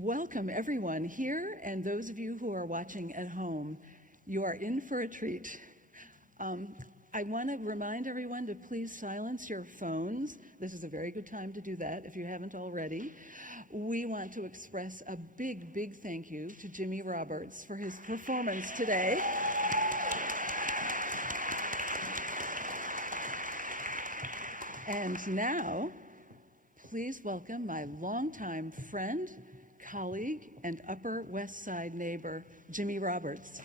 Welcome everyone here and those of you who are watching at home. You are in for a treat. I want to remind everyone to please silence your phones. This is a very good time to do that if you haven't already. We want to express a big, big thank you to Jimmy Roberts for his performance today. And now, please welcome my longtime friend, colleague, and Upper West Side neighbor, Jimmy Roberts.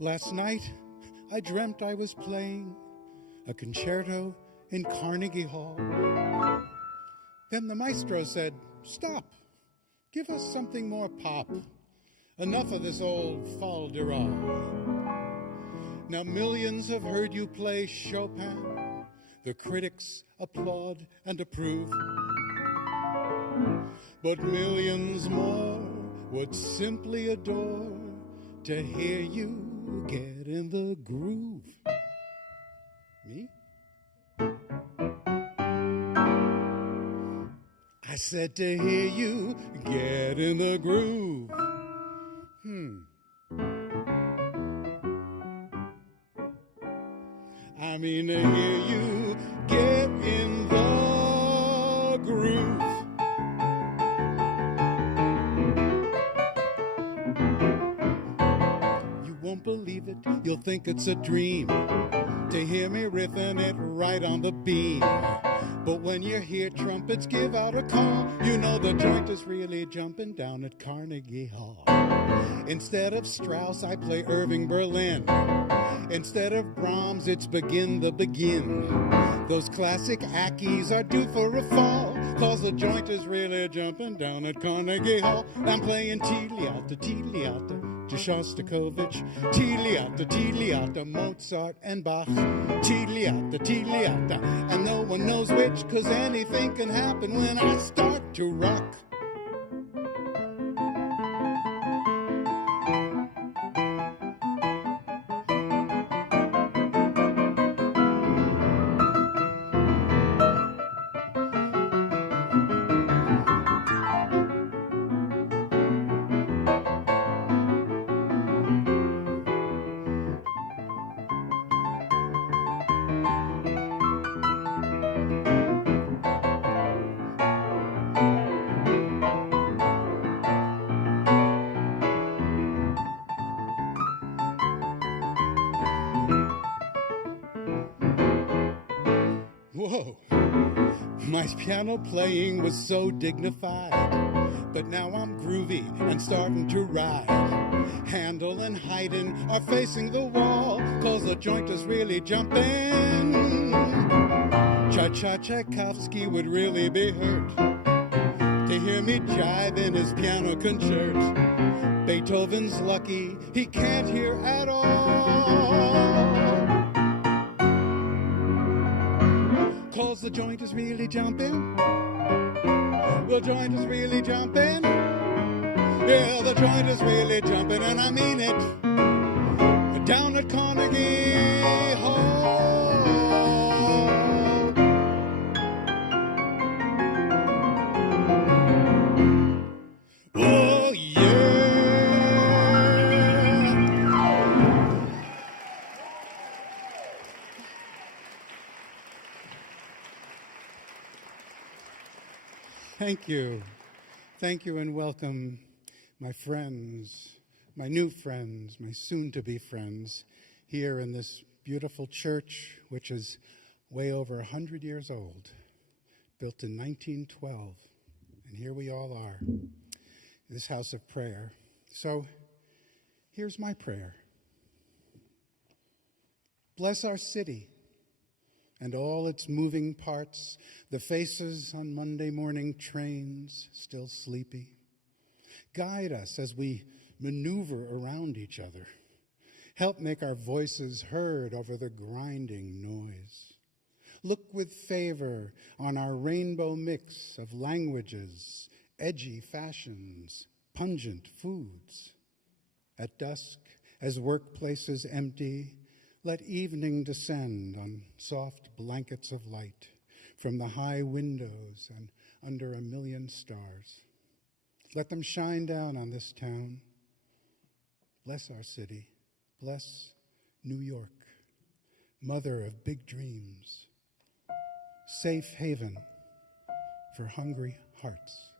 Last night, I dreamt I was playing a concerto in Carnegie Hall. Then the maestro said, "Stop, give us something more pop. Enough of this old fol-de-rol. Now millions have heard you play Chopin. The critics applaud and approve. But millions more would simply adore to hear you get in the groove." Me? I said to hear you get in the groove. I mean to hear you get in the groove. Won't believe it, you'll think it's a dream to hear me riffing it right on the beam. But when you hear trumpets give out a call, you know the joint is really jumping down at Carnegie Hall. Instead of Strauss, I play Irving Berlin. Instead of Brahms, it's Begin the Begin. Those classic ackies are due for a fall, 'cause the joint is really jumping down at Carnegie Hall. I'm playing Teeliata, Teeliata, Shostakovich, Teeliata, Mozart and Bach, Teeliata, and no one knows which, 'cause anything can happen when I start to rock. Whoa, my piano playing was so dignified, but now I'm groovy and starting to ride. Handel and Haydn are facing the wall, 'cause the joint is really jumping. Tchaikovsky would really be hurt to hear me jive in his piano concert. Beethoven's lucky he can't hear at all, 'cause the joint is really jumping. The joint is really jumping. Yeah, the joint is really jumping, and I mean it. Down at Carnegie Hall. Oh, yeah. Thank you. Thank you and welcome, my friends, my new friends, my soon-to-be friends, here in this beautiful church, which is way over 100 years old, built in 1912. And here we all are, this house of prayer. So here's my prayer. Bless our city and all its moving parts, the faces on Monday morning trains still sleepy. Guide us as we maneuver around each other. Help make our voices heard over the grinding noise. Look with favor on our rainbow mix of languages, edgy fashions, pungent foods. At dusk, as workplaces empty, let evening descend on soft blankets of light from the high windows and under a million stars. Let them shine down on this town. Bless our city. Bless New York, mother of big dreams, safe haven for hungry hearts.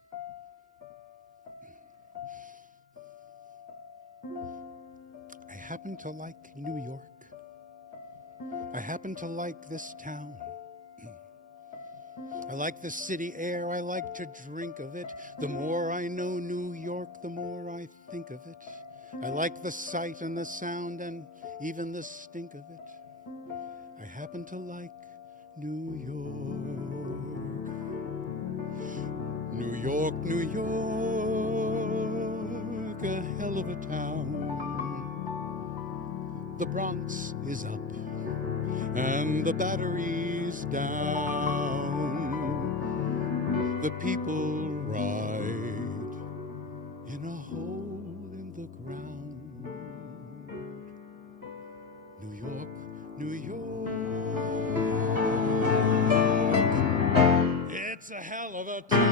I happen to like New York. I happen to like this town. I like the city air. I like to drink of it. The more I know New York, the more I think of it. I like the sight and the sound and even the stink of it. I happen to like New York. New York, New York, a hell of a town. The Bronx is up and the Battery's down. The people ride in a hole in the ground. New York, New York, it's a hell of a town.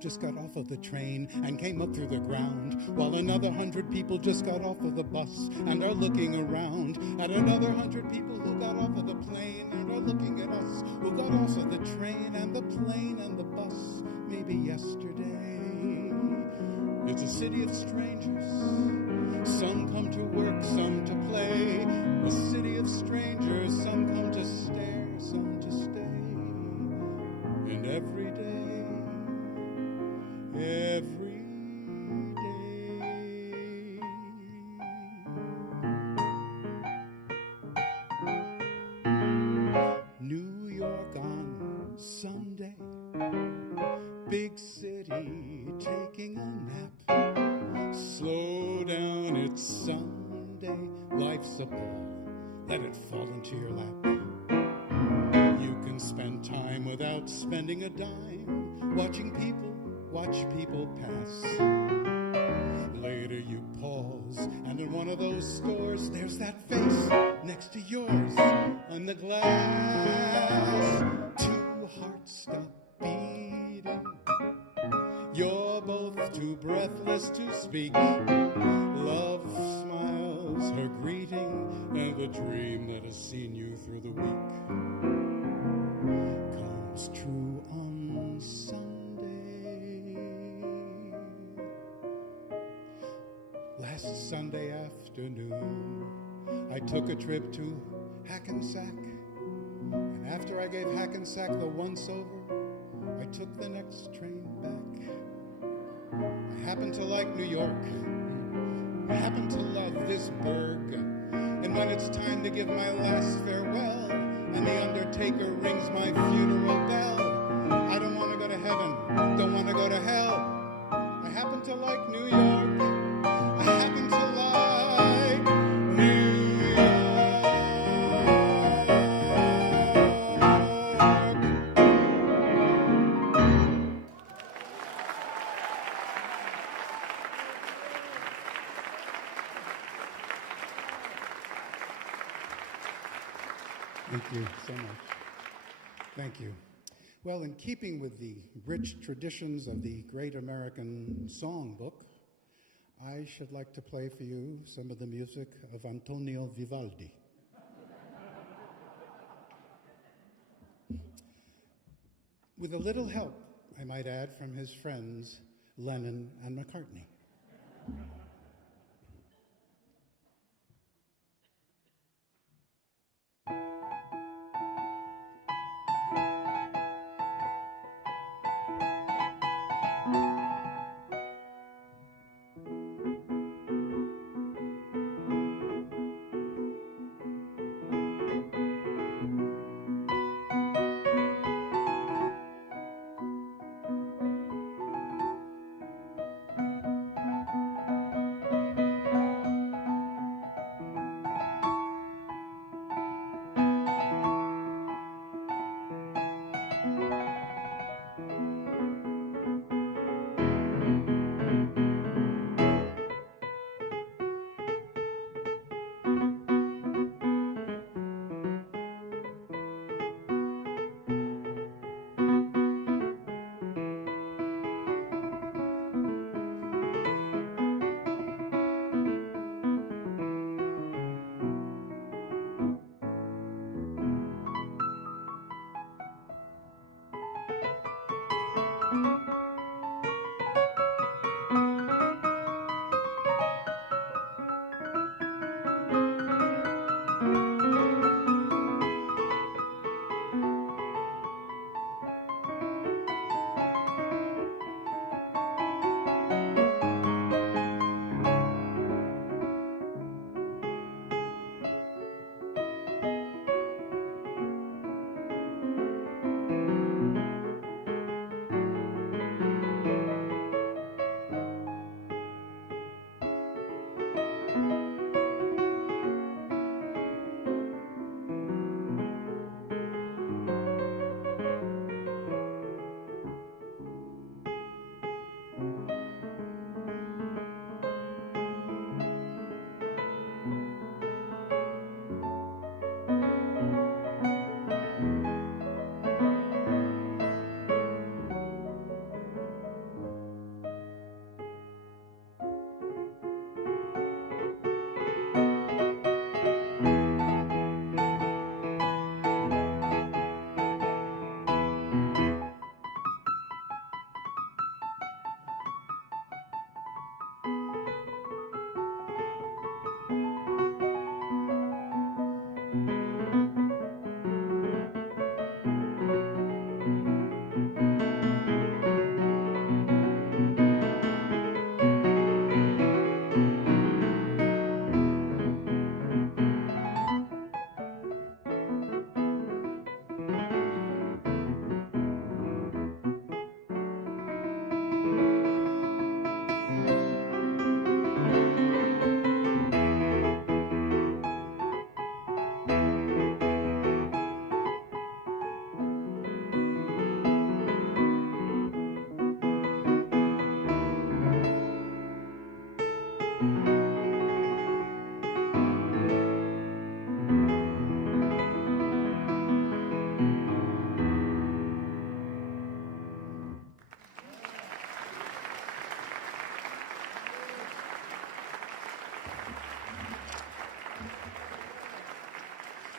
Just got off of the train and came up through the ground, while another 100 people just got off of the bus and are looking around at another 100 people who got off of the plane and are looking at us who got off of the train and the plane and the bus maybe yesterday. It's a city of strangers. Some come to work, some to play. A city of strangers. Some come to stare, some to stay. And every day, every day. New York on Sunday, big city taking a nap. Slow down, it's Sunday, life's a ball, let it fall into your lap. You can spend time without spending a dime, watching people watch people pass. Later you pause, and in one of those stores, there's that face next to yours on the glass. Two hearts stop beating. You're both too breathless to speak. Love smiles her greeting, and the dream that has seen you through the week comes true on Sunday. Last Sunday afternoon, I took a trip to Hackensack, and after I gave Hackensack the once-over, I took the next train back. I happen to like New York. I happen to love this burg. And when it's time to give my last farewell, and the undertaker rings my funeral bell, I don't want to go to heaven, don't want to go to hell. I happen to like New York. I happen to like New Thank you so much. Thank you. Well, in keeping with the rich traditions of the great American songbook, I should like to play for you some of the music of Antonio Vivaldi. With a little help, I might add, from his friends Lennon and McCartney.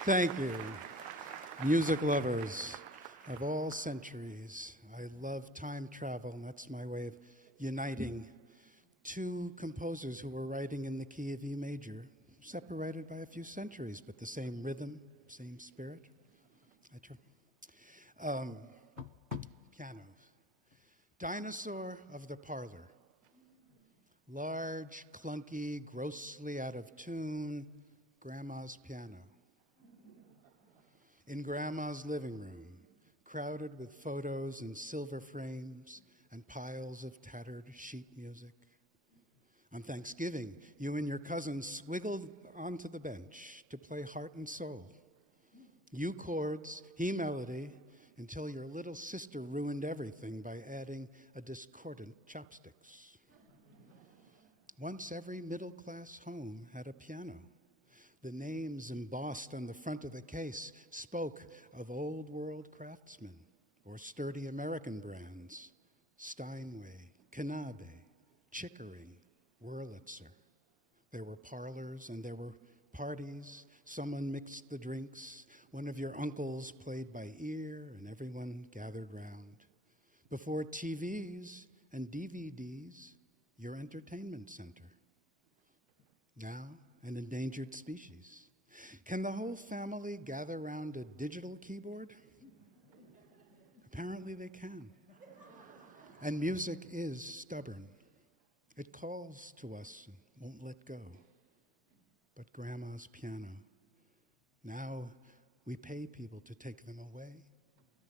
Thank you, music lovers of all centuries. I love time travel, and that's my way of uniting two composers who were writing in the key of E major, separated by a few centuries, but the same rhythm, same spirit. Pianos. Dinosaur of the parlor. Large, clunky, grossly out of tune, Grandma's piano. In Grandma's living room, crowded with photos and silver frames and piles of tattered sheet music. On Thanksgiving, you and your cousins swiggled onto the bench to play heart and soul. You chords, he melody, until your little sister ruined everything by adding a discordant chopsticks. Once every middle-class home had a piano. The names embossed on the front of the case spoke of old-world craftsmen, or sturdy American brands, Steinway, Knabe, Chickering, Wurlitzer. There were parlors and there were parties. Someone mixed the drinks. One of your uncles played by ear, and everyone gathered round. Before TVs and DVDs, your entertainment center. Now, an endangered species. Can the whole family gather round a digital keyboard? Apparently they can. And music is stubborn. It calls to us and won't let go. But Grandma's piano. Now we pay people to take them away,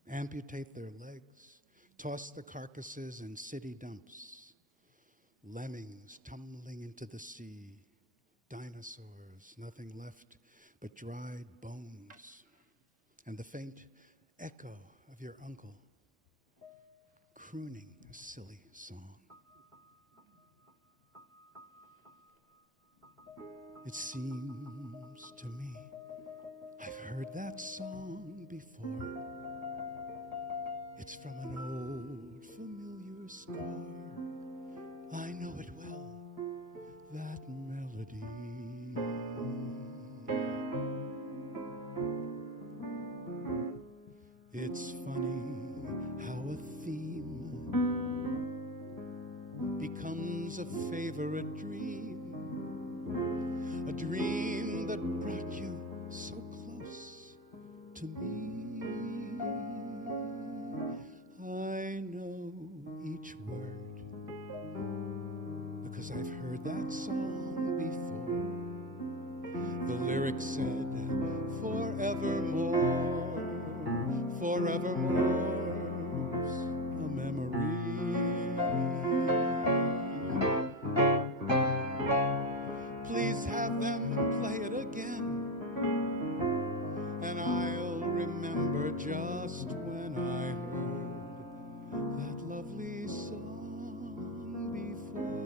amputate their legs, toss the carcasses in city dumps. Lemmings tumbling into the sea, dinosaurs, nothing left but dried bones, and the faint echo of your uncle crooning a silly song. It seems to me I've heard that song before. It's from an old familiar scar. I know it well, that melody. It's funny how a theme becomes a favorite dream. A dream that brought you so close to me. I know each word because I've heard that song before. The lyrics said, forevermore, forevermore's a memory. Please have them play it again, and I'll remember just when I heard that lovely song before.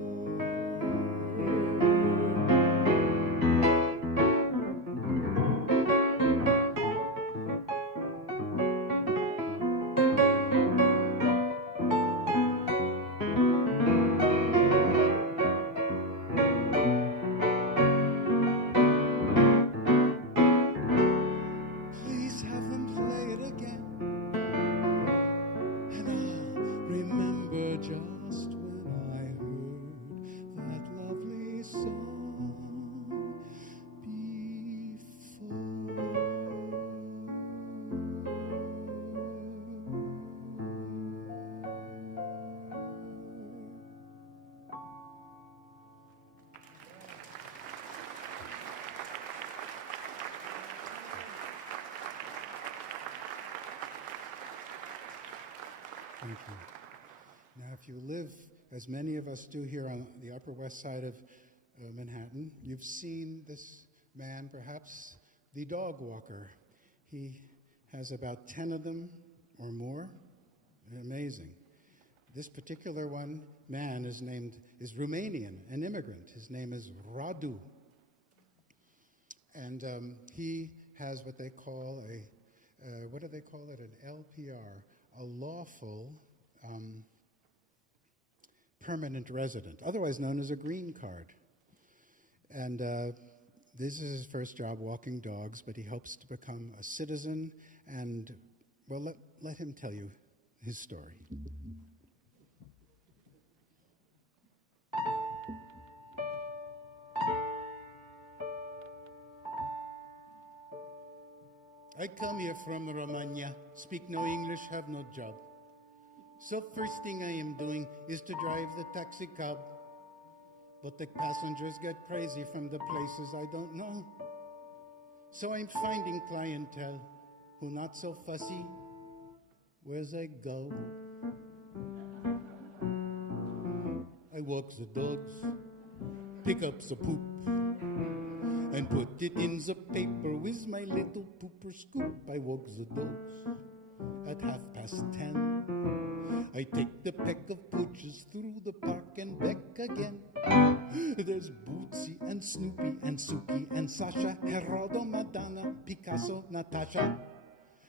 Please have them play it again, and I'll remember just when I heard that lovely song Thank you. Now, if you live, as many of us do here on the Upper West Side of Manhattan, you've seen this man, perhaps the dog walker. He has about 10 of them or more. Amazing. This particular man is Romanian, an immigrant. His name is Radu. And he has what they call what do they call it? An LPR, a lawful permanent resident, otherwise known as a green card. And this is his first job walking dogs, but he hopes to become a citizen. And, well, let him tell you his story. I come here from Romania, speak no English, have no job. So first thing I am doing is to drive the taxi cab. But the passengers get crazy from the places I don't know. So I'm finding clientele who not so fussy. Where's I go? I walk the dogs, pick up the poop, and put it in the paper with my little pooper scoop. I walk the dogs at 10:30. I take the peck of pooches through the park and back again. There's Bootsy and Snoopy and Suki and Sasha, Geraldo, Madonna, Picasso, Natasha.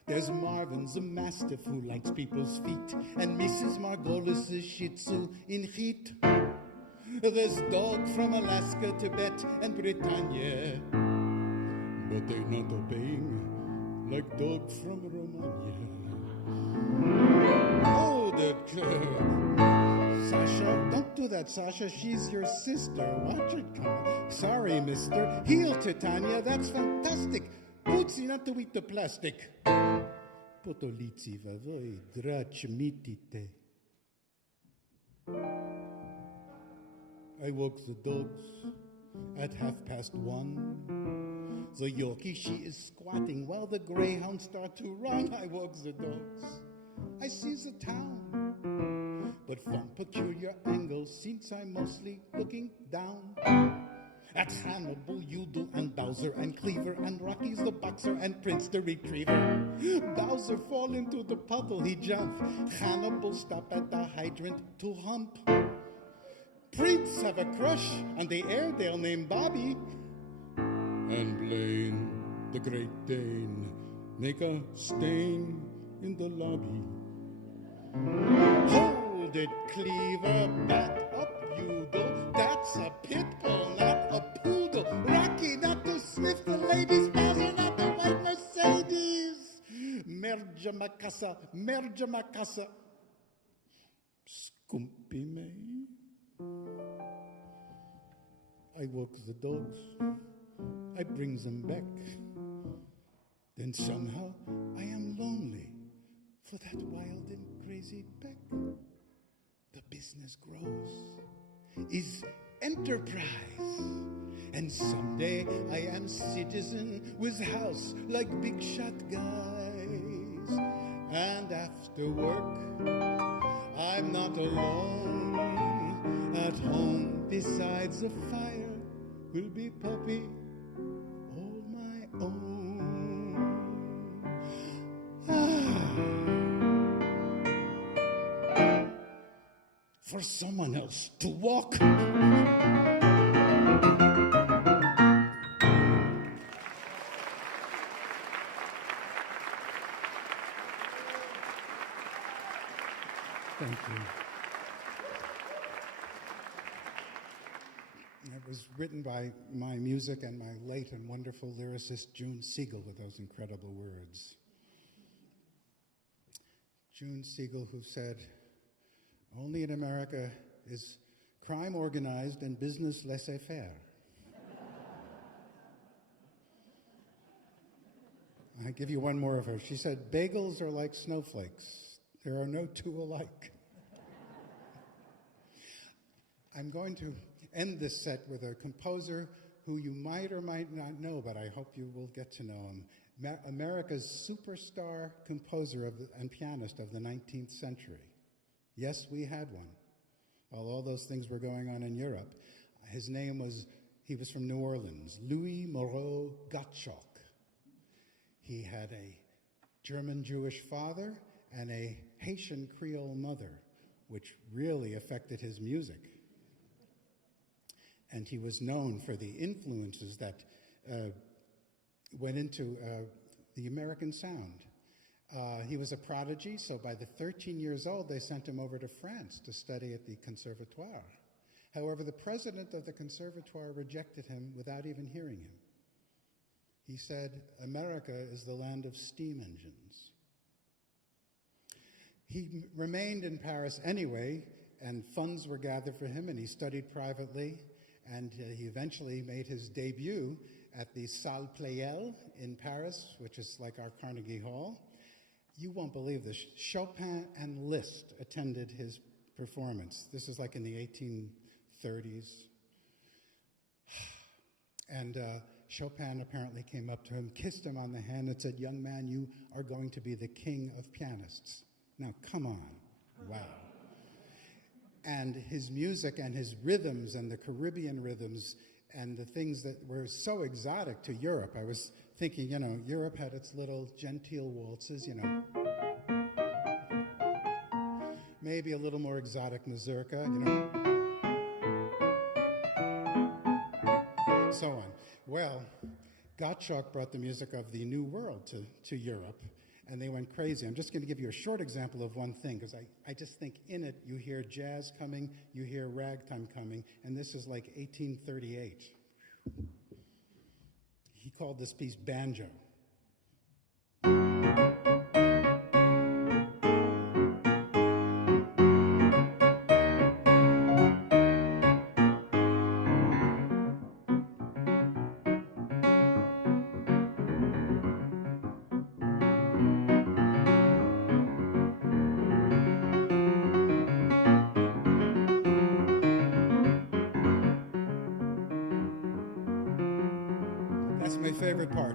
There's Marvin's a mastiff who likes people's feet, and Mrs. Margolis is Shih Tzu in heat. There's dog from Alaska, Tibet, and Britannia, but they're not obeying like dog from Romania. Hold it, Sasha. Don't do that, Sasha. She's your sister. Watch it come. Sorry, mister. Heel, Titania. That's fantastic. Putzi, not to eat the plastic. Potolici vavoi drachmitite. I walk the dogs at 1:30. The Yorkie, she is squatting while the greyhounds start to run. I walk the dogs. I see the town, but from peculiar angles, since I'm mostly looking down. That's Hannibal, Udall, and Bowser, and Cleaver, and Rocky's the boxer, and Prince the retriever. Bowser fall into the puddle, he jump. Hannibal stop at the hydrant to hump. Prince have a crush on the Airedale named Bobby. And Blaine, the Great Dane, make a stain in the lobby. Hold it, Cleaver, back up, Udall. That's a pit bull, not a poodle. Rocky, not to sniff the ladies' Bowser, not the white Mercedes. Merja macassa. Scumpy me. I walk the dogs. I brings them back. Then somehow I am lonely for that wild and crazy pack. The business grows, is enterprise, and someday I am citizen with house like big shot guys. And after work, I'm not alone. At home, besides the fire, will be puppy all my own. For someone else to walk. Thank you. It was written by my music and my late and wonderful lyricist June Siegel with those incredible words. June Siegel, who said, "Only in America is crime organized and business laissez-faire." I give you one more of her. She said, "Bagels are like snowflakes. There are no two alike." I'm going to end this set with a composer who you might or might not know, but I hope you will get to know him. America's superstar composer and pianist of the 19th century. Yes, we had one, while all those things were going on in Europe. He was from New Orleans, Louis Moreau Gottschalk. He had a German Jewish father and a Haitian Creole mother, which really affected his music. And he was known for the influences that went into the American sound. He was a prodigy, so by the 13 years old, they sent him over to France to study at the Conservatoire. However, the president of the Conservatoire rejected him without even hearing him. He said, "America is the land of steam engines." He remained in Paris anyway, and funds were gathered for him, and he studied privately. And he eventually made his debut at the Salle Pleyel in Paris, which is like our Carnegie Hall. You won't believe this. Chopin and Liszt attended his performance. This is like in the 1830s. And Chopin apparently came up to him, kissed him on the hand, and said, "Young man, you are going to be the king of pianists." Now, come on. Wow. And his music and his rhythms and the Caribbean rhythms and the things that were so exotic to Europe. I was thinking, Europe had its little genteel waltzes, maybe a little more exotic mazurka, so on. Well, Gottschalk brought the music of the New World to Europe, and they went crazy. I'm just going to give you a short example of one thing, because I just think in it you hear jazz coming, you hear ragtime coming, and this is like 1838. He called this piece Banjo. That's my favorite part.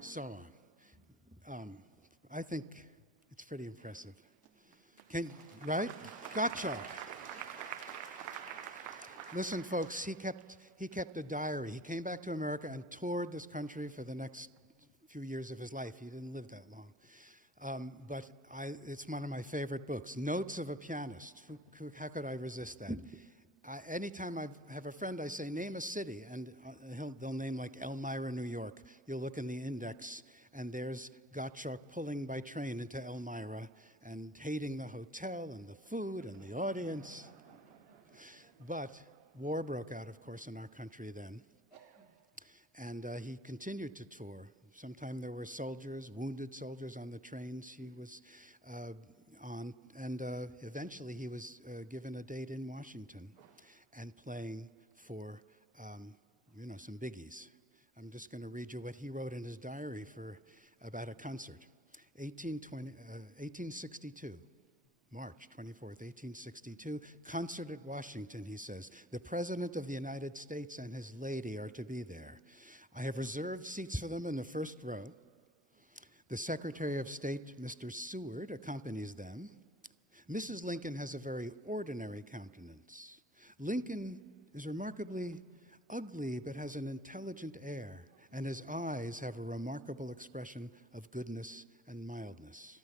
So on. I think it's pretty impressive. Right? Gotcha. Listen, folks, he kept a diary. He came back to America and toured this country for the next few years of his life. He didn't live that long. But it's one of my favorite books. Notes of a Pianist. How could I resist that? Anytime I have a friend, I say, name a city, and they'll name like Elmira, New York. You'll look in the index, and there's Gottschalk pulling by train into Elmira and hating the hotel and the food and the audience. But war broke out, of course, in our country then, and he continued to tour. Sometimes there were soldiers, wounded soldiers on the trains he was on, and eventually he was given a date in Washington and playing for, some biggies. I'm just going to read you what he wrote in his diary about a concert. 1862, March 24th, 1862, concert at Washington, he says. The President of the United States and his lady are to be there. I have reserved seats for them in the first row. The Secretary of State, Mr. Seward, accompanies them. Mrs. Lincoln has a very ordinary countenance. Lincoln is remarkably ugly, but has an intelligent air, and his eyes have a remarkable expression of goodness and mildness.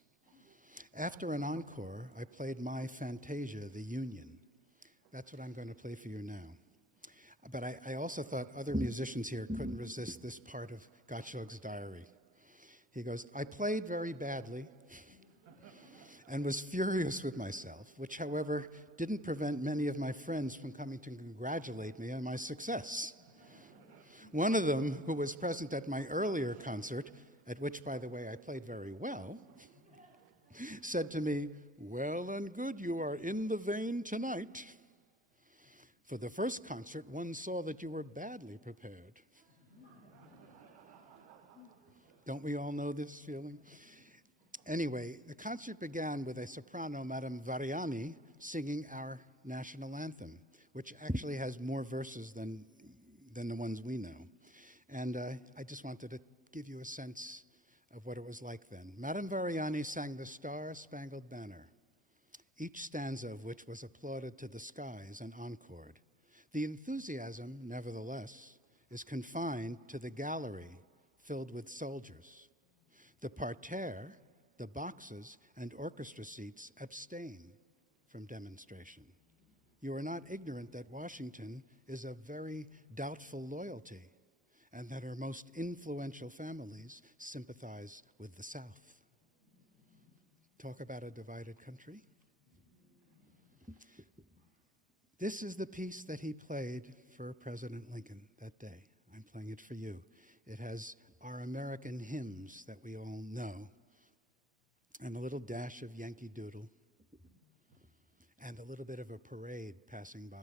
After an encore, I played my Fantasia, the Union. That's what I'm going to play for you now. But I also thought other musicians here couldn't resist this part of Gottschalk's diary. He goes, I played very badly and was furious with myself, which, however, didn't prevent many of my friends from coming to congratulate me on my success. One of them, who was present at my earlier concert, at which, by the way, I played very well, said to me, well and good, you are in the vein tonight. For the first concert, one saw that you were badly prepared. Don't we all know this feeling? Anyway, the concert began with a soprano, Madame Variani, singing our national anthem, which actually has more verses than the ones we know. And I just wanted to give you a sense of what it was like then. Madame Variani sang the Star-Spangled Banner, each stanza of which was applauded to the skies and encored. The enthusiasm, nevertheless, is confined to the gallery filled with soldiers. The parterre, the boxes, and orchestra seats abstain from demonstration. You are not ignorant that Washington is of very doubtful loyalty, and that her most influential families sympathize with the South. Talk about a divided country. This is the piece that he played for President Lincoln that day. I'm playing it for you. It has our American hymns that we all know, and a little dash of Yankee Doodle, and a little bit of a parade passing by.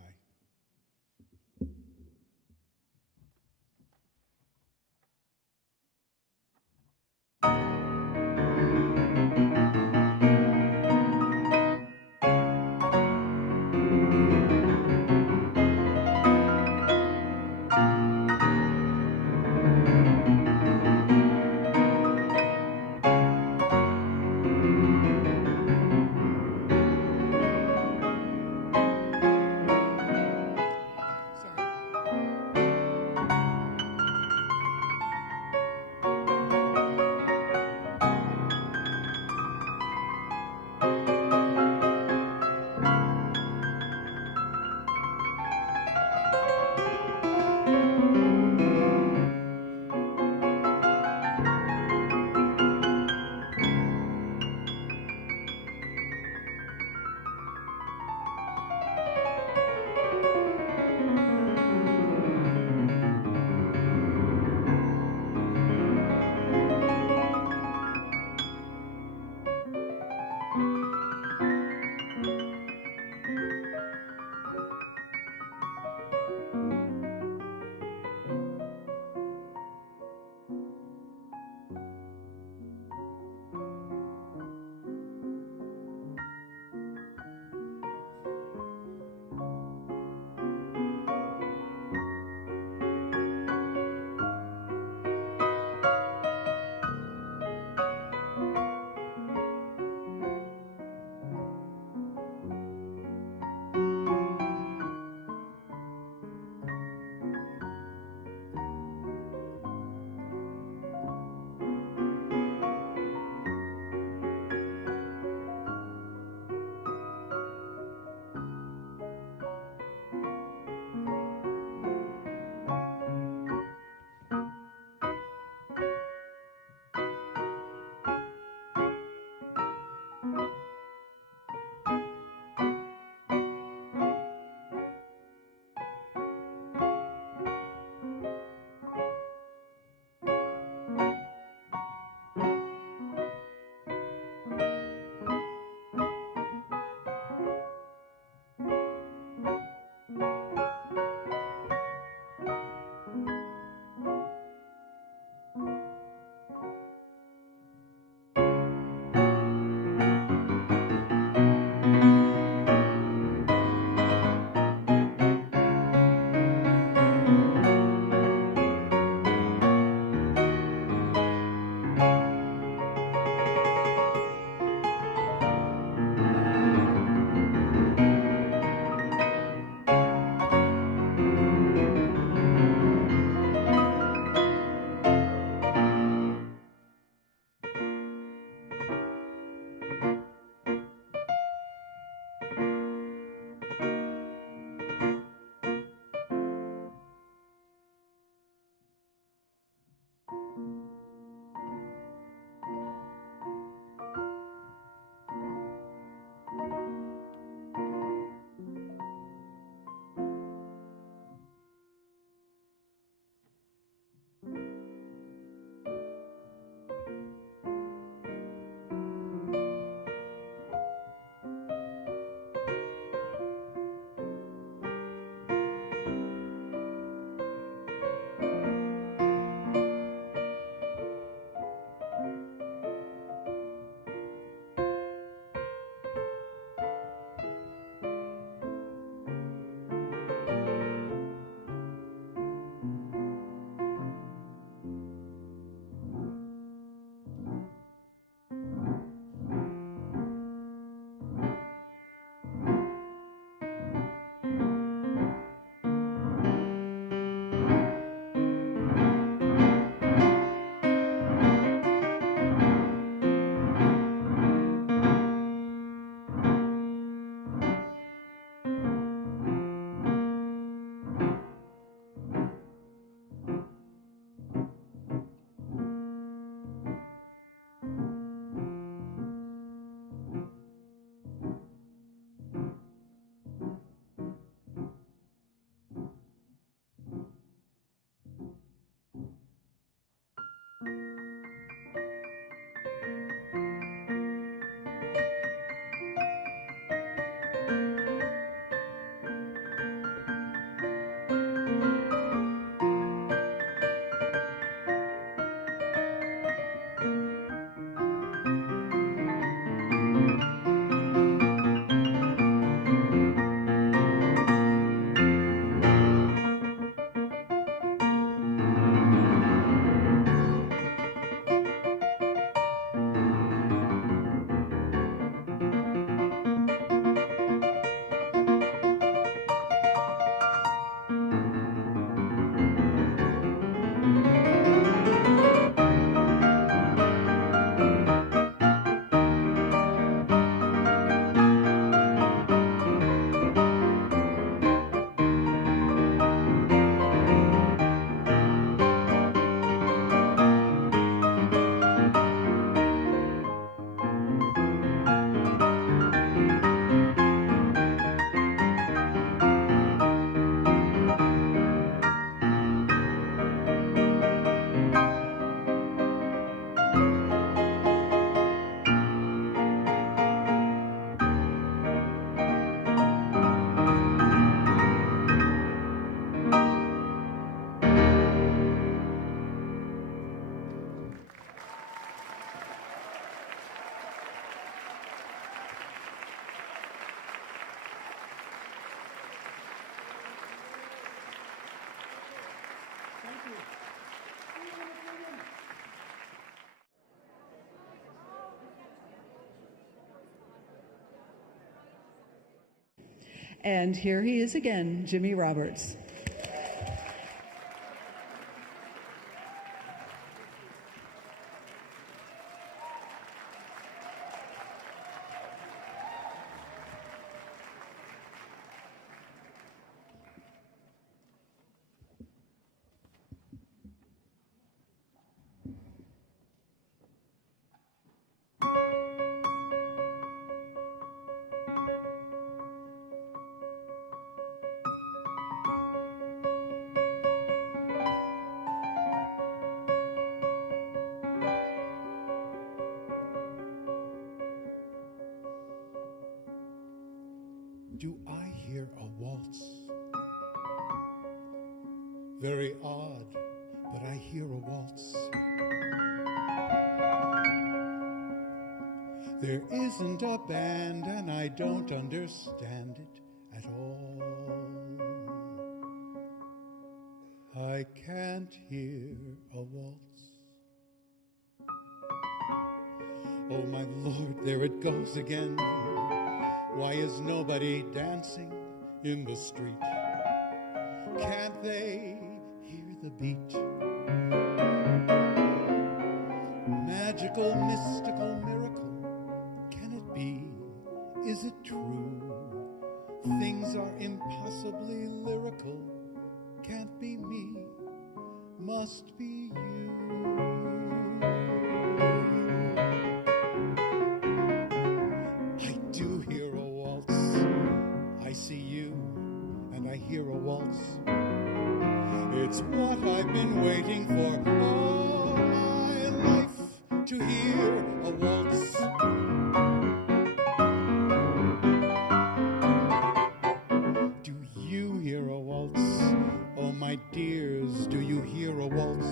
And here he is again, Jimmy Roberts. Do I hear a waltz? Very odd, but I hear a waltz. There isn't a band and I don't understand it at all. I can't hear a waltz. Oh my Lord, there it goes again. Why is nobody dancing in the street? Can't they hear the beat? Magical, mystical miracle, can it be? Is it true? Things are impossibly lyrical. Can't be me, must be you. I do hear a waltz. I see you and I hear a waltz. It's what I've been waiting for all my life, to hear a waltz. Do you hear a waltz? Oh my dears, do you hear a waltz?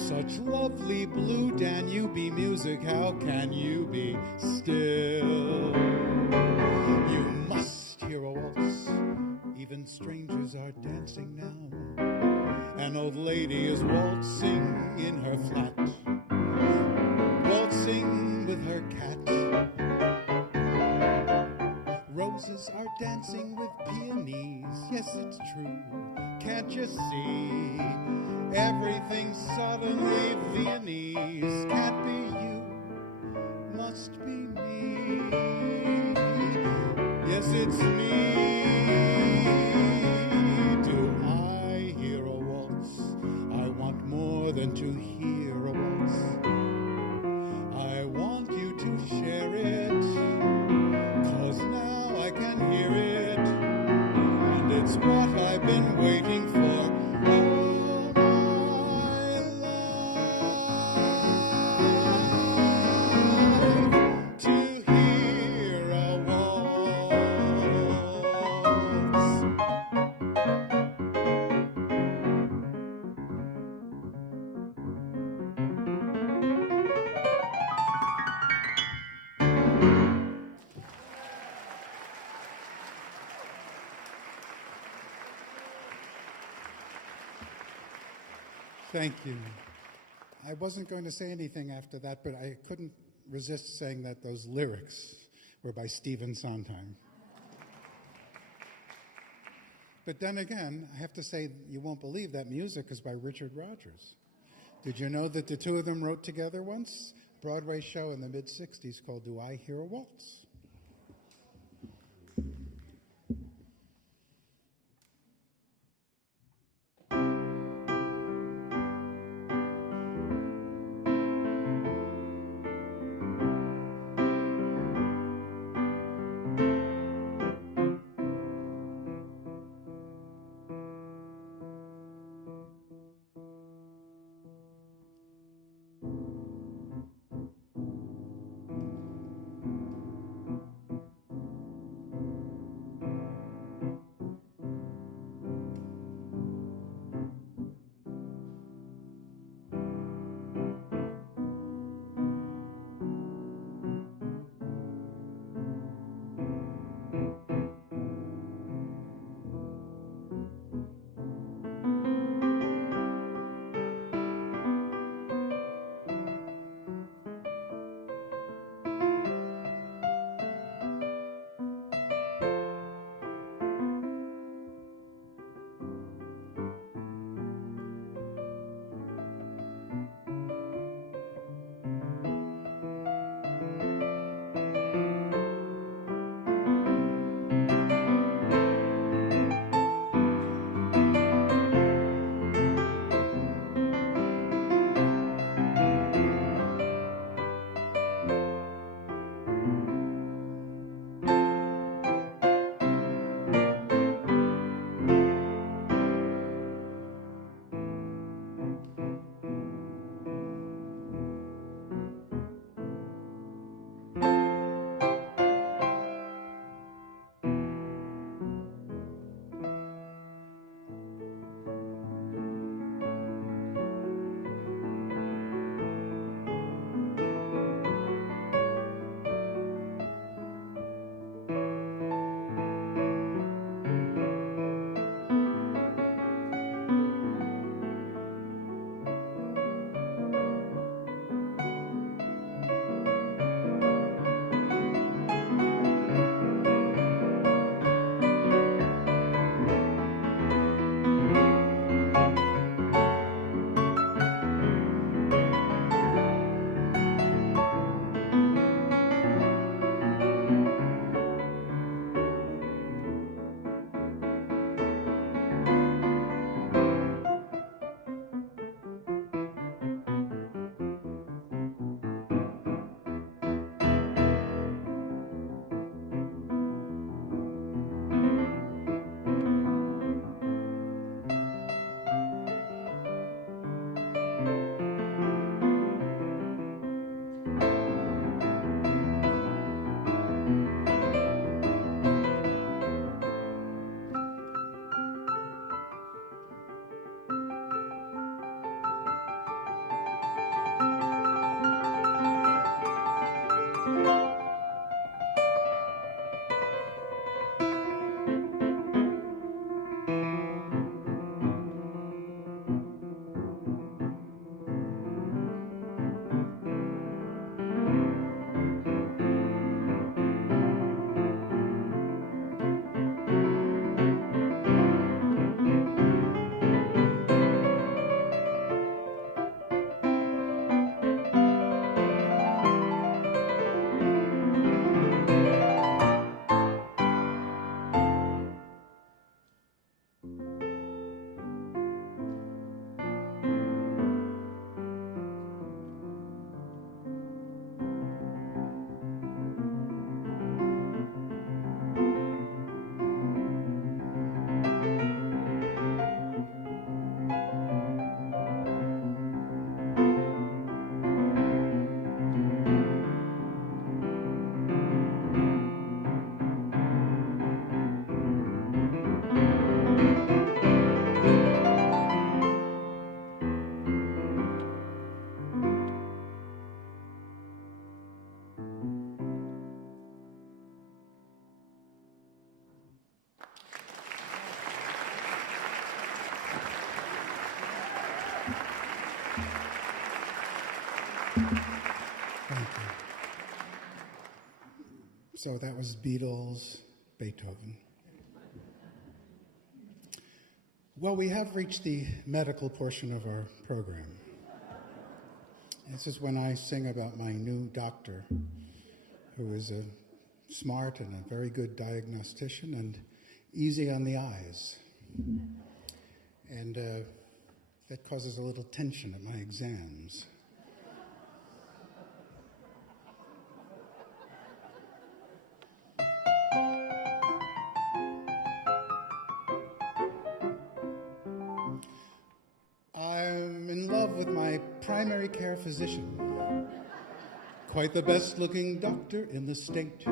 Such lovely blue Danube music, how can you be still? You must hear a waltz. Even strangers are dancing now. An old lady is waltzing in her flat, waltzing with her cat. Roses are dancing with peonies, yes, it's true. Can't you see? Everything suddenly Viennese. Can't be you, must be me. Yes, it's me. Do I hear a waltz? I want more than to hear a waltz. I want you to share it, 'cause now I can hear it, and it's what I've been waiting for all my life. Thank you. I wasn't going to say anything after that, but I couldn't resist saying that those lyrics were by Stephen Sondheim. But then again, I have to say, you won't believe that music is by Richard Rodgers. Did you know that the two of them wrote together once? A Broadway show in the mid-'60s called Do I Hear a Waltz? Thank you. So that was Beatles, Beethoven. Well, we have reached the medical portion of our program. This is when I sing about my new doctor, who is a smart and a very good diagnostician and easy on the eyes. And that causes a little tension at my exams. I'm in love with my primary care physician. Quite the best-looking doctor in the state.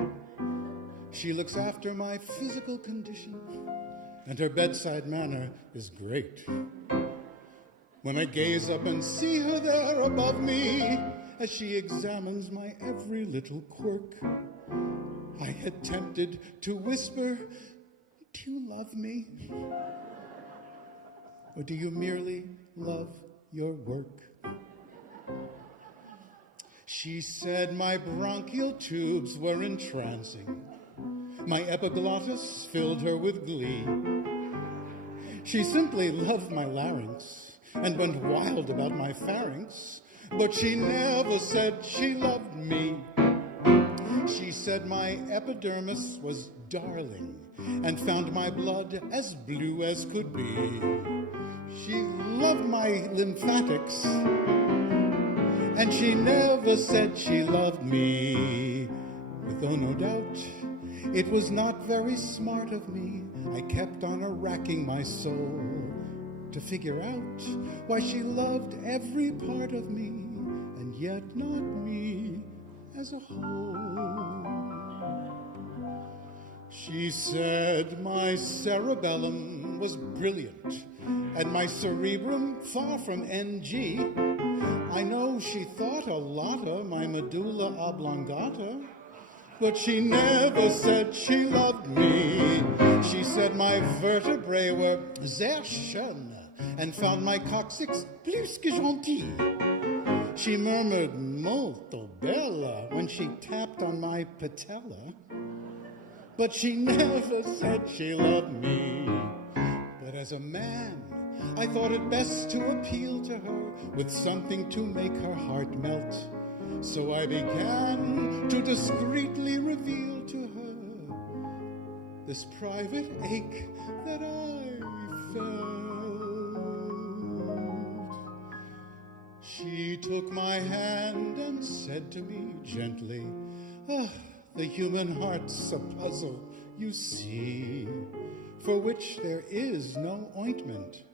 She looks after my physical condition, and her bedside manner is great. When I gaze up and see her there above me, as she examines my every little quirk, I get tempted to whisper, "Do you love me? Or do you merely love your work?" She said my bronchial tubes were entrancing. My epiglottis filled her with glee. She simply loved my larynx and went wild about my pharynx, but she never said she loved me. She said my epidermis was darling and found my blood as blue as could be. She loved my lymphatics, and she never said she loved me. But though no doubt it was not very smart of me, I kept on racking my soul to figure out why she loved every part of me, and yet not me as a whole. She said my cerebellum was brilliant, and my cerebrum far from NG. I know she thought a lot of my medulla oblongata, but she never said she loved me. She said my vertebrae were sehr schön, and found my coccyx plus que gentil. She murmured molto bella when she tapped on my patella, but she never said she loved me. But as a man, I thought it best to appeal to her with something to make her heart melt. So I began to discreetly reveal to her this private ache that I felt. She took my hand and said to me gently, "Ah, the human heart's a puzzle, you see, for which there is no ointment.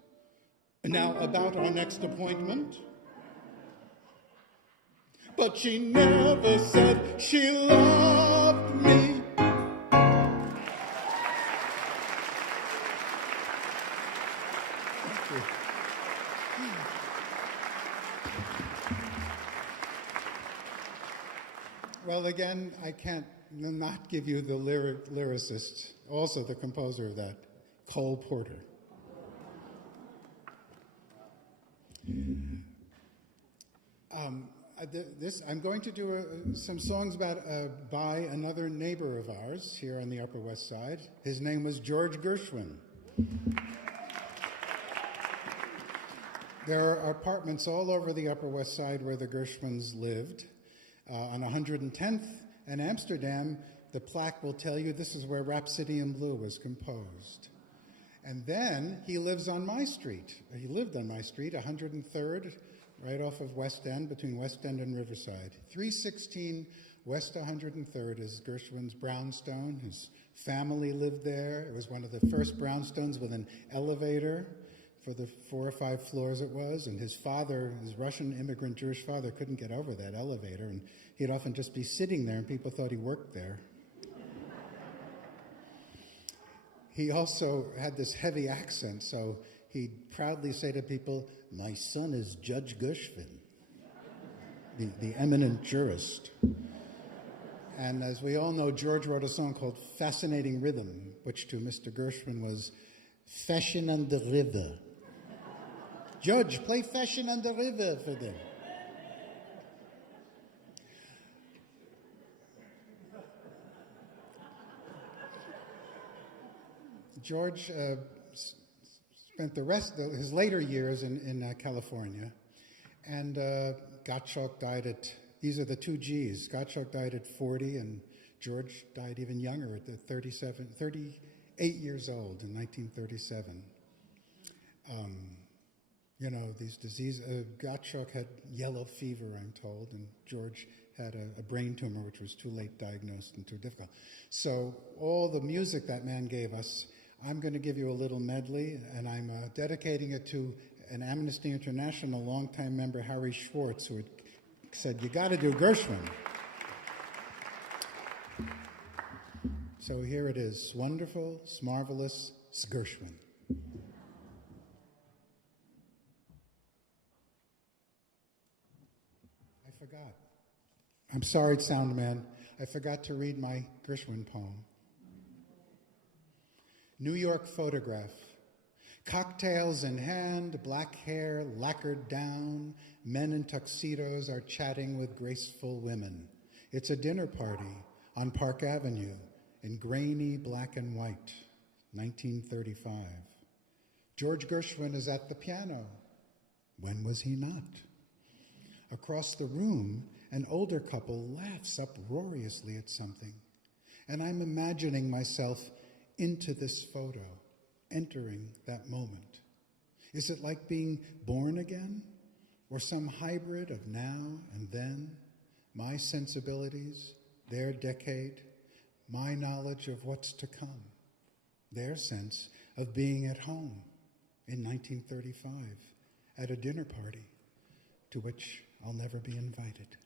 Now about our next appointment." But she never said she loved me. Thank you. Well, again, I can't not give you the lyricist, also the composer of that, Cole Porter. I'm going to do some songs by another neighbor of ours here on the Upper West Side. His name was George Gershwin. There are apartments all over the Upper West Side where the Gershwins lived. On 110th and Amsterdam, the plaque will tell you this is where Rhapsody in Blue was composed. And then he lives on my street. He lived on my street, 103rd, right off of West End, between West End and Riverside. 316 West 103rd is Gershwin's brownstone. His family lived there. It was one of the first brownstones with an elevator for the 4 or 5 floors it was. And his father, his Russian immigrant Jewish father, couldn't get over that elevator. And he'd often just be sitting there and people thought he worked there. He also had this heavy accent, so he'd proudly say to people, "My son is Judge Gershwin, the eminent jurist." And as we all know, George wrote a song called Fascinating Rhythm, which to Mr. Gershwin was Fashion on the River. Judge, play Fashion on the River for them. George spent his later years in California, and Gottschalk died these are the two Gs. Gottschalk died at 40, and George died even younger at 38 years old in 1937. These diseases, Gottschalk had yellow fever, I'm told, and George had a brain tumor, which was too late diagnosed and too difficult. So all the music that man gave us, I'm going to give you a little medley, and I'm dedicating it to an Amnesty International longtime member, Harry Schwartz, who had said, you got to do Gershwin. So here it is, wonderful, marvelous Gershwin. I forgot. I'm sorry, sound man. I forgot to read my Gershwin poem. New York photograph. Cocktails in hand, black hair lacquered down, men in tuxedos are chatting with graceful women. It's a dinner party on Park Avenue in grainy black and white, 1935. George Gershwin is at the piano. When was he not? Across the room, an older couple laughs uproariously at something, and I'm imagining myself into this photo, entering that moment. Is it like being born again, or some hybrid of now and then, my sensibilities, their decade, my knowledge of what's to come, their sense of being at home in 1935 at a dinner party to which I'll never be invited.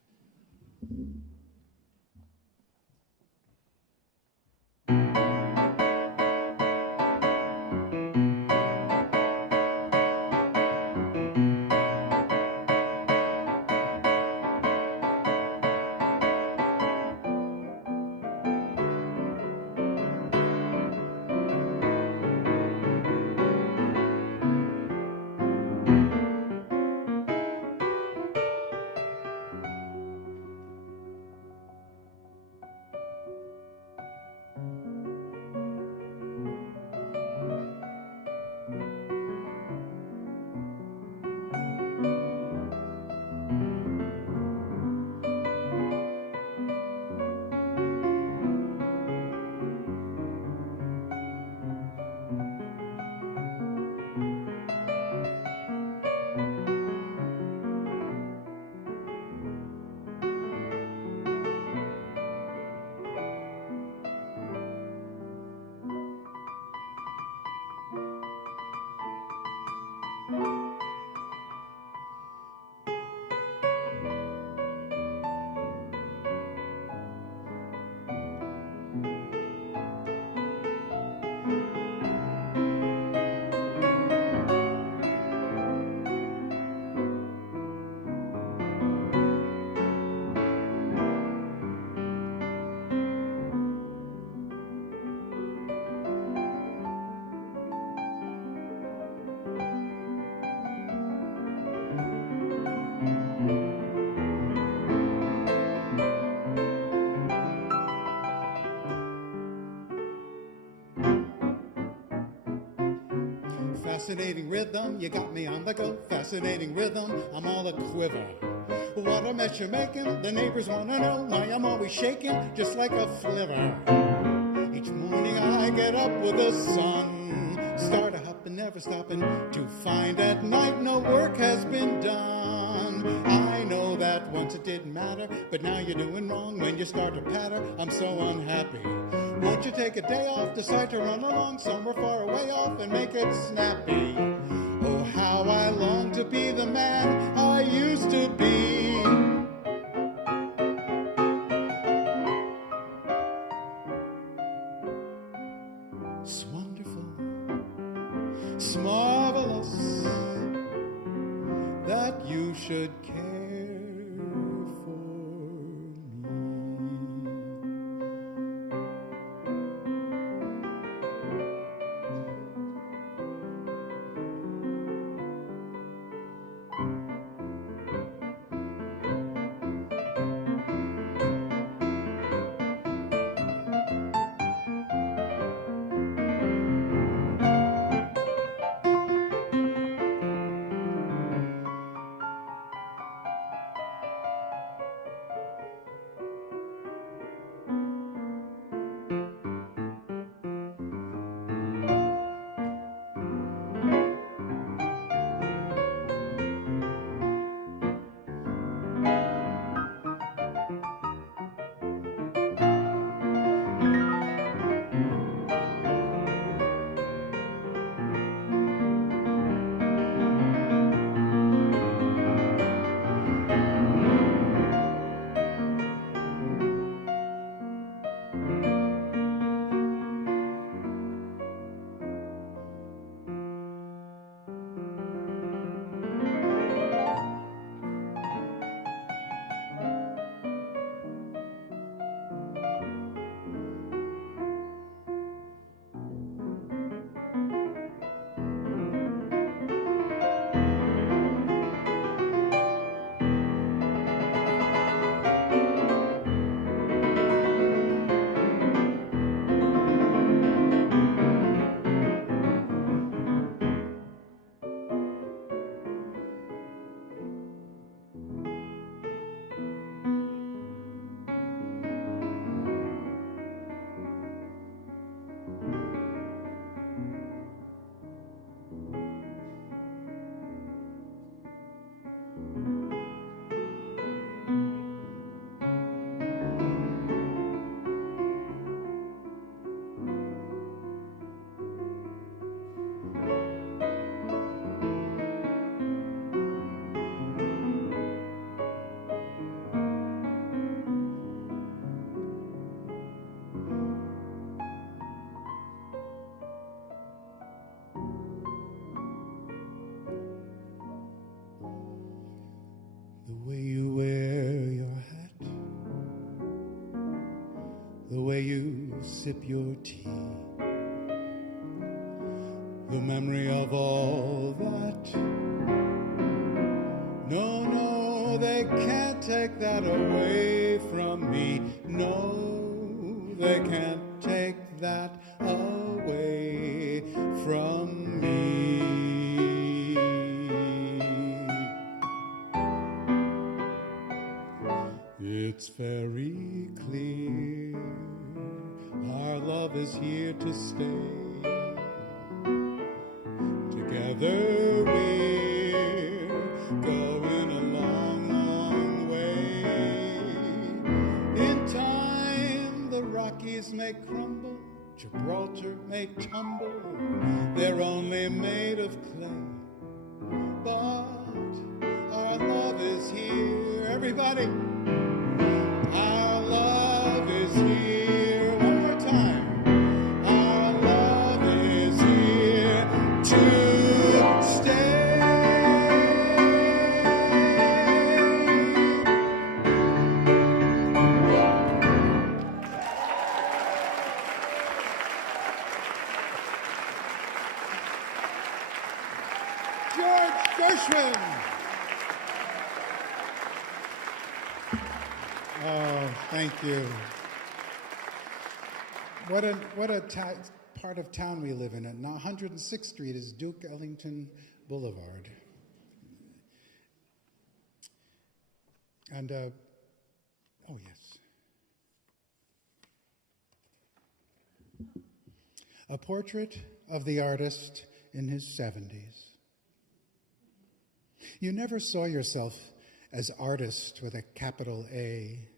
Fascinating rhythm, you got me on the go. Fascinating rhythm, I'm all a quiver. What a mess you're making, the neighbors want to know why I'm always shaking, just like a flivver. Each morning I get up with the sun, start a hopping, never stopping, to find at night no work has been done. I know that once it didn't matter, but now you're doing wrong when you start to patter. I'm so unhappy. Won't you take a day off, decide to run along somewhere far away off and make it snappy? Oh, how I long to be the man I used to be. It's wonderful, it's marvelous that you should care for me. the way you sip your tea, the memory of all that. No, no, they can't take that away from me. No, they can't take that away from me. It's very clear our love is here to stay. Together we're going a long, long way. In time the Rockies may crumble, Gibraltar may tumble, they're only made of clay. But our love is here, everybody. Our love is here. One more time. Our love is here to stay. George Gershwin. Oh, thank you. What a part of town we live in. And 106th Street is Duke Ellington Boulevard. And, oh yes. A portrait of the artist in his 70s. You never saw yourself as artist with a capital A,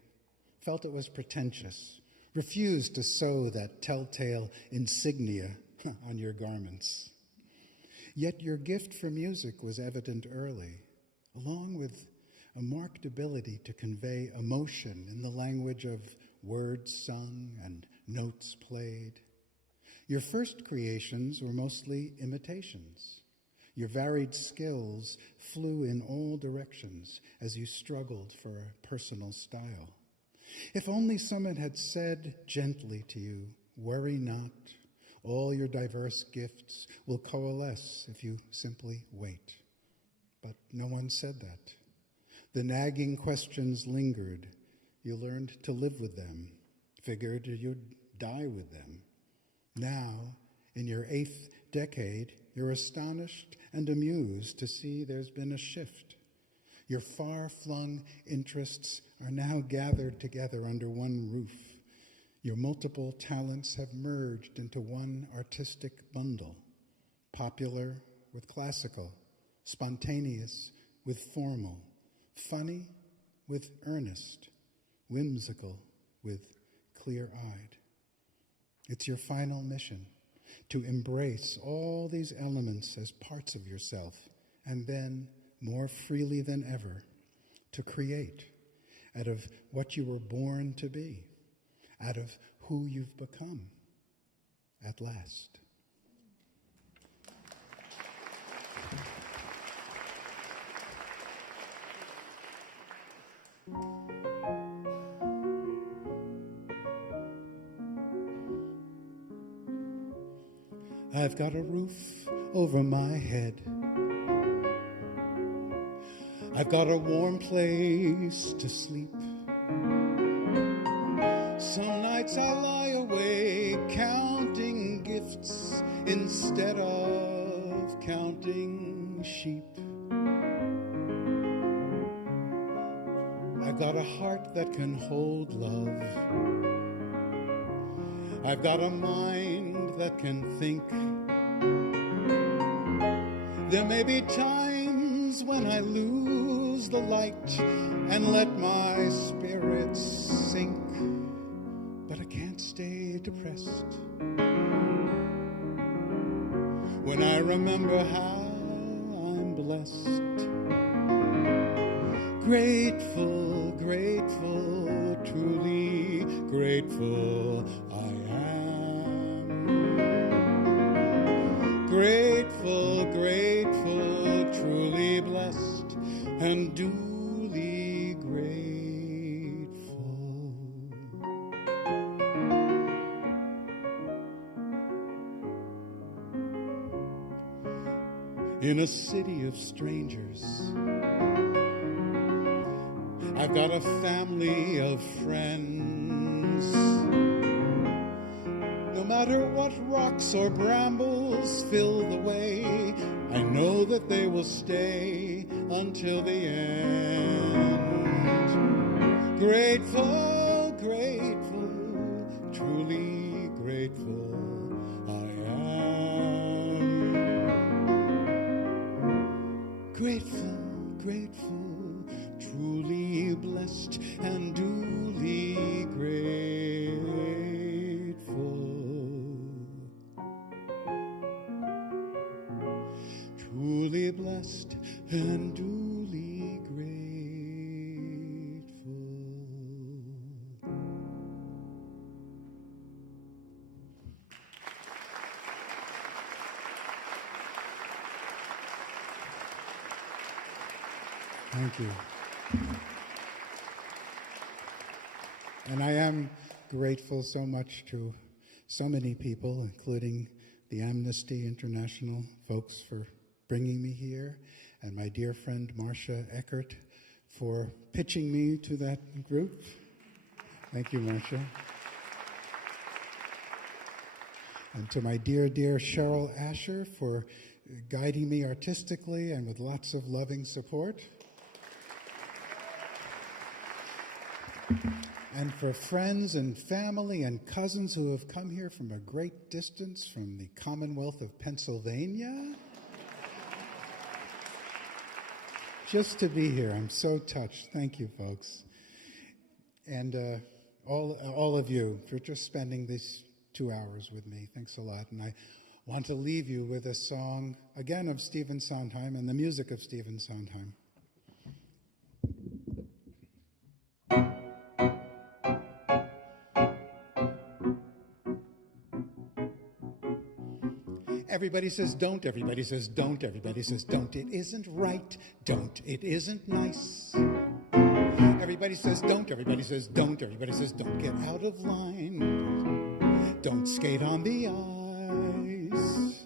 felt it was pretentious, refused to sew that telltale insignia on your garments. Yet your gift for music was evident early, along with a marked ability to convey emotion in the language of words sung and notes played. Your first creations were mostly imitations. Your varied skills flew in all directions as you struggled for a personal style. If only someone had said gently to you, "Worry not, all your diverse gifts will coalesce if you simply wait." But no one said that. The nagging questions lingered. You learned to live with them, figured you'd die with them. Now, in your 8th decade, you're astonished and amused to see there's been a shift. Your far-flung interests are now gathered together under one roof. Your multiple talents have merged into one artistic bundle, popular with classical, spontaneous with formal, funny with earnest, whimsical with clear-eyed. It's your final mission, to embrace all these elements as parts of yourself, and then, more freely than ever, to create out of what you were born to be, out of who you've become at last. I've got a roof over my head. I've got a warm place to sleep. Some nights I lie awake counting gifts instead of counting sheep. I've got a heart that can hold love. I've got a mind that can think. There may be times when I lose the light and let my spirits sink, but I can't stay depressed when I remember how I'm blessed. Grateful, grateful, truly grateful I am. Grateful, grateful, truly blessed and duly grateful. in a city of strangers. I've got a family of friends. No matter what rocks or brambles fill the way, I know that they will stay until the end. Grateful, grateful, truly grateful I am. Grateful, grateful, truly blessed and duly grateful. Truly blessed and duly grateful. Thank you. And I am grateful so much to so many people, including the Amnesty International folks, for bringing me here, and my dear friend Marcia Eckert for pitching me to that group. Thank you, Marcia. And to my dear, dear Cheryl Asher for guiding me artistically and with lots of loving support. And for friends and family and cousins who have come here from a great distance from the Commonwealth of Pennsylvania. Just to be here, I'm so touched. Thank you, folks. And all of you for just spending these 2 hours with me. Thanks a lot. And I want to leave you with a song, again, of Stephen Sondheim and the music of Stephen Sondheim. Everybody says don't, everybody says don't, everybody says don't. It isn't right, don't, it isn't nice. Everybody says don't, everybody says don't, everybody says don't. Get out of line, don't skate on the ice.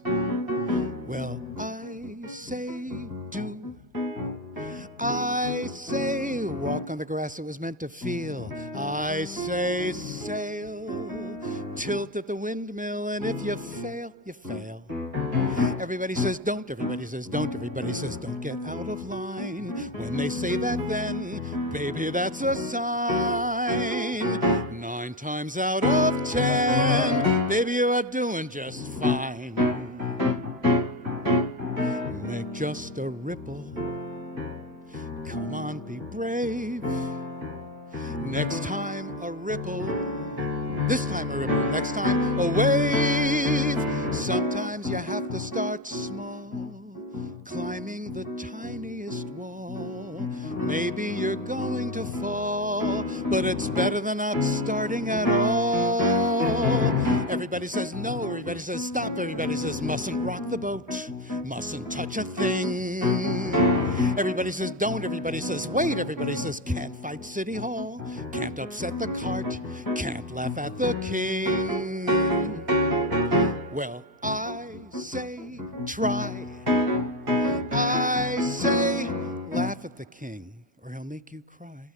Well, I say do, I say walk on the grass it was meant to feel. I say sail, tilt at the windmill, and if you fail, you fail. Everybody says don't, everybody says don't, everybody says don't. Get out of line. When they say that, then, baby, that's a sign. 9 times out of 10, baby, you are doing just fine. Make just a ripple. Come on, be brave. Next time a ripple. This time a ripple, next time a wave. Sometimes you have to start small, climbing the tiniest wall. Maybe you're going to fall, but it's better than not starting at all. Everybody says no, everybody says stop, everybody says mustn't rock the boat, mustn't touch a thing. Everybody says don't, everybody says wait, everybody says can't fight City Hall, can't upset the cart, can't laugh at the king. Well, I say try, I say laugh at the king, or he'll make you cry.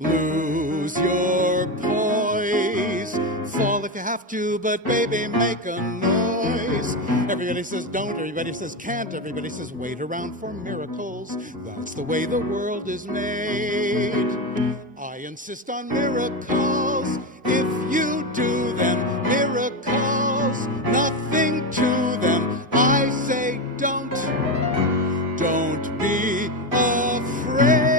Lose your poise, fall if you have to, but baby, make a noise. Everybody says don't, everybody says can't, everybody says wait around for miracles. That's the way the world is made. I insist on miracles. If you do them, miracles, nothing to them. I say don't be afraid.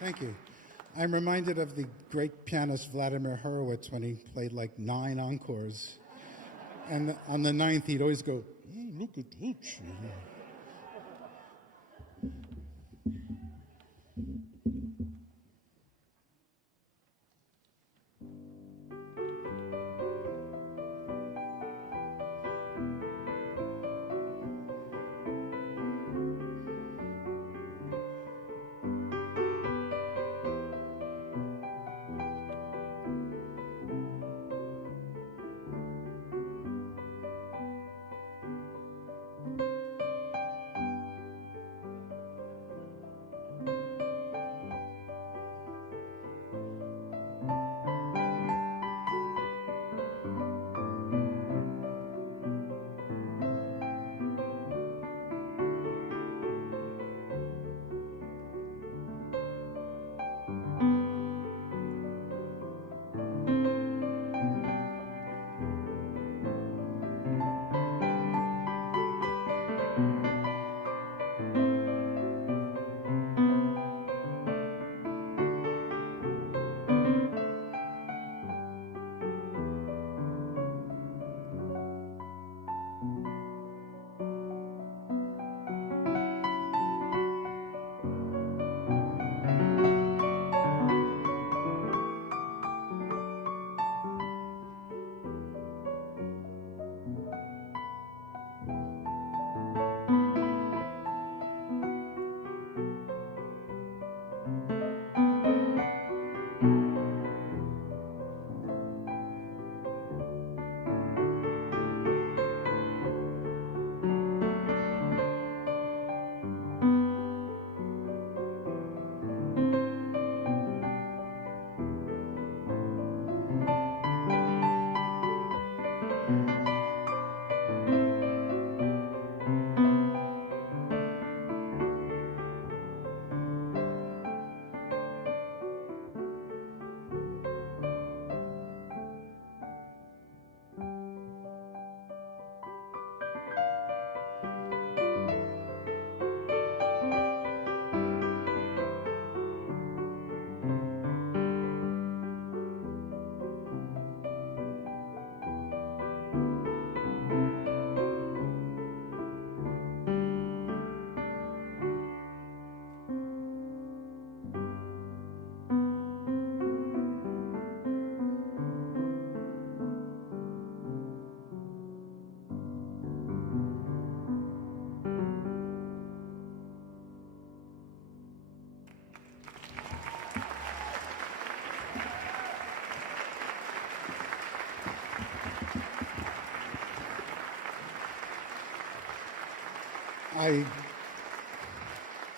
Thank you. I'm reminded of the great pianist Vladimir Horowitz when he played like 9 encores. And on the 9th, he'd always go, look at that.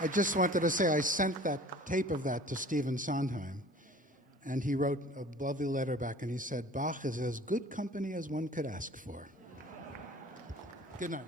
I just wanted to say I sent that tape of that to Stephen Sondheim, and he wrote a lovely letter back, and he said, Bach is as good company as one could ask for. Good night.